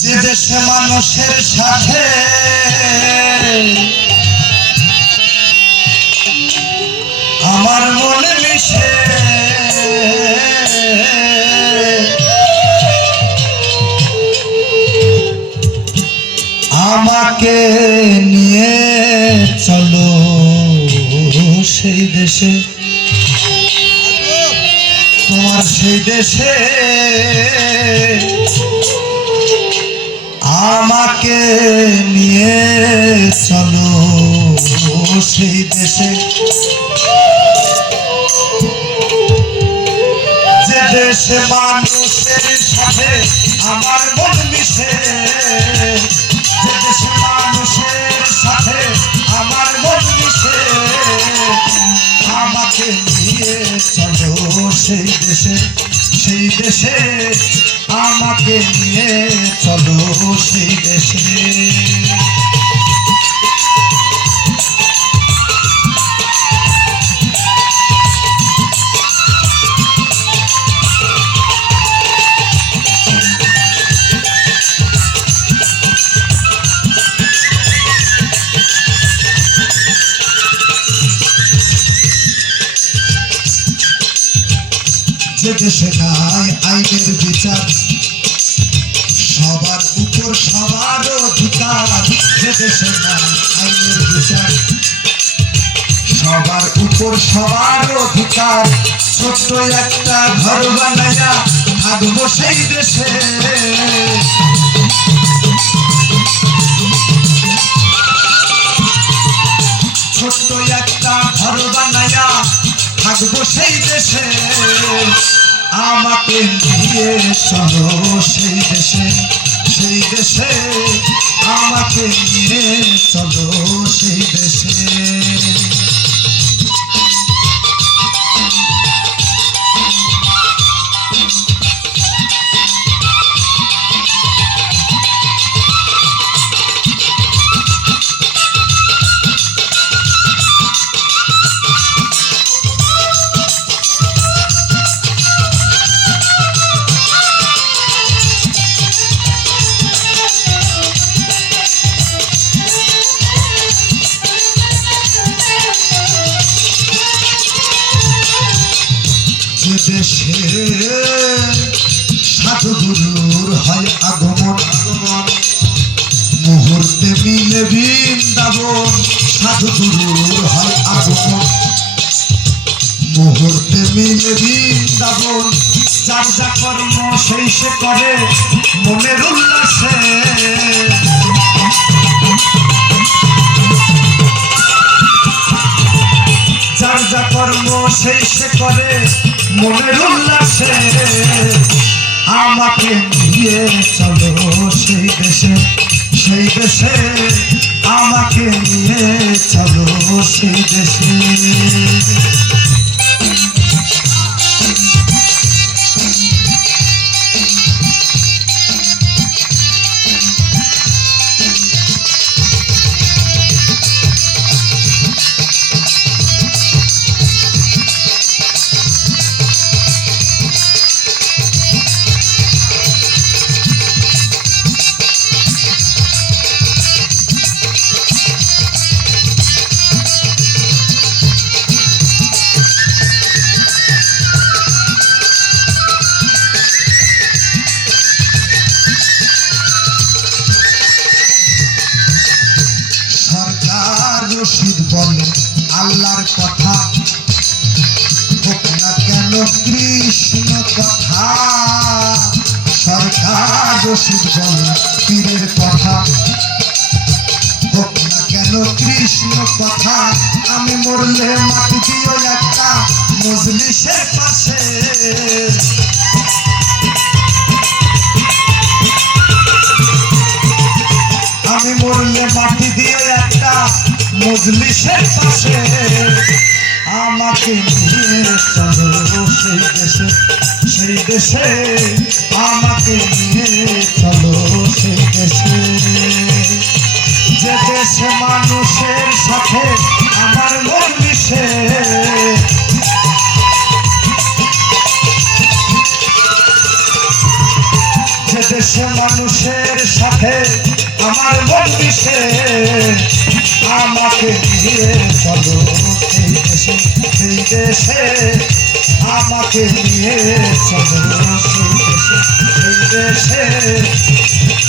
যে দেশে মানুষের সাথে আমার মনে মিশে আমাকে নিয়ে চলো সেই দেশে, তোমার সেই দেশে আমাকে নিয়ে চলো সেই দেশে, যে দেশে মানুষের সাথে আমার মন মিশে, যে দেশে মানুষের সাথে আমার মন মিশে আমাকে নিয়ে চলো সেই দেশে, সেই দেশে আমাকে নিয়ে চলো সেই দেশে। যে দেশে নাই আইনের বিচার, সবার উপর সবার অধিকার, যে দেশে নাই আইনের বিচার, সবার উপর সবার অধিকার, ছোট্ট একটা ঘর বানাইয়া থাকবো সেই দেশে, ছোট্ট একটা ঘর বানাইয়া থাকবো সেই দেশে, আমাকে নিয়ে চলো সেই দেশে, সেই দেশে আমাকে নিয়ে চলো সেই দেশে। দেশে সাধুগুরুর হয় আগমন, মুহূর্তে মিলে বৃন্দাবন, সাধুগুরুর হয় আগমন, মুহূর্তে মিলে বৃন্দাবন, যার যা কর্ম সেই সে করে মনের উল্লাসে, যার যা কর্ম সেই সে করে মনের উল্লাসে, আমাকে নিয়ে চলো সেই দেশে, সেই দেশে আমাকে নিয়ে চলো সেই দেশে। রশিদ বলে আল্লাহর কথা, হোক না কেন কৃষ্ণ কথা, সরকার রশিদ বলে পীরের কথা, হোক না কেন কৃষ্ণ কথা, আমি মরলে মাটি দিও একটা মজলিসের পাশে, আমি মরলে মাটি দিয়ে একটা মজলিসের পাশে, আমাকে নিয়ে চলো সেই দেশে, সেই দেশে আমাকে নিয়ে চলো সেই দেশে, যে দেশে মানুষের সাথে আমার মন মিশে, যে দেশে দেশে মানুষের সাথে আমার মন মিশে, আমাকে নিয়ে চলো সেই দেশে, সেই দেশে আমাকে নিয়ে চলো সেই দেশে, সেই দেশে।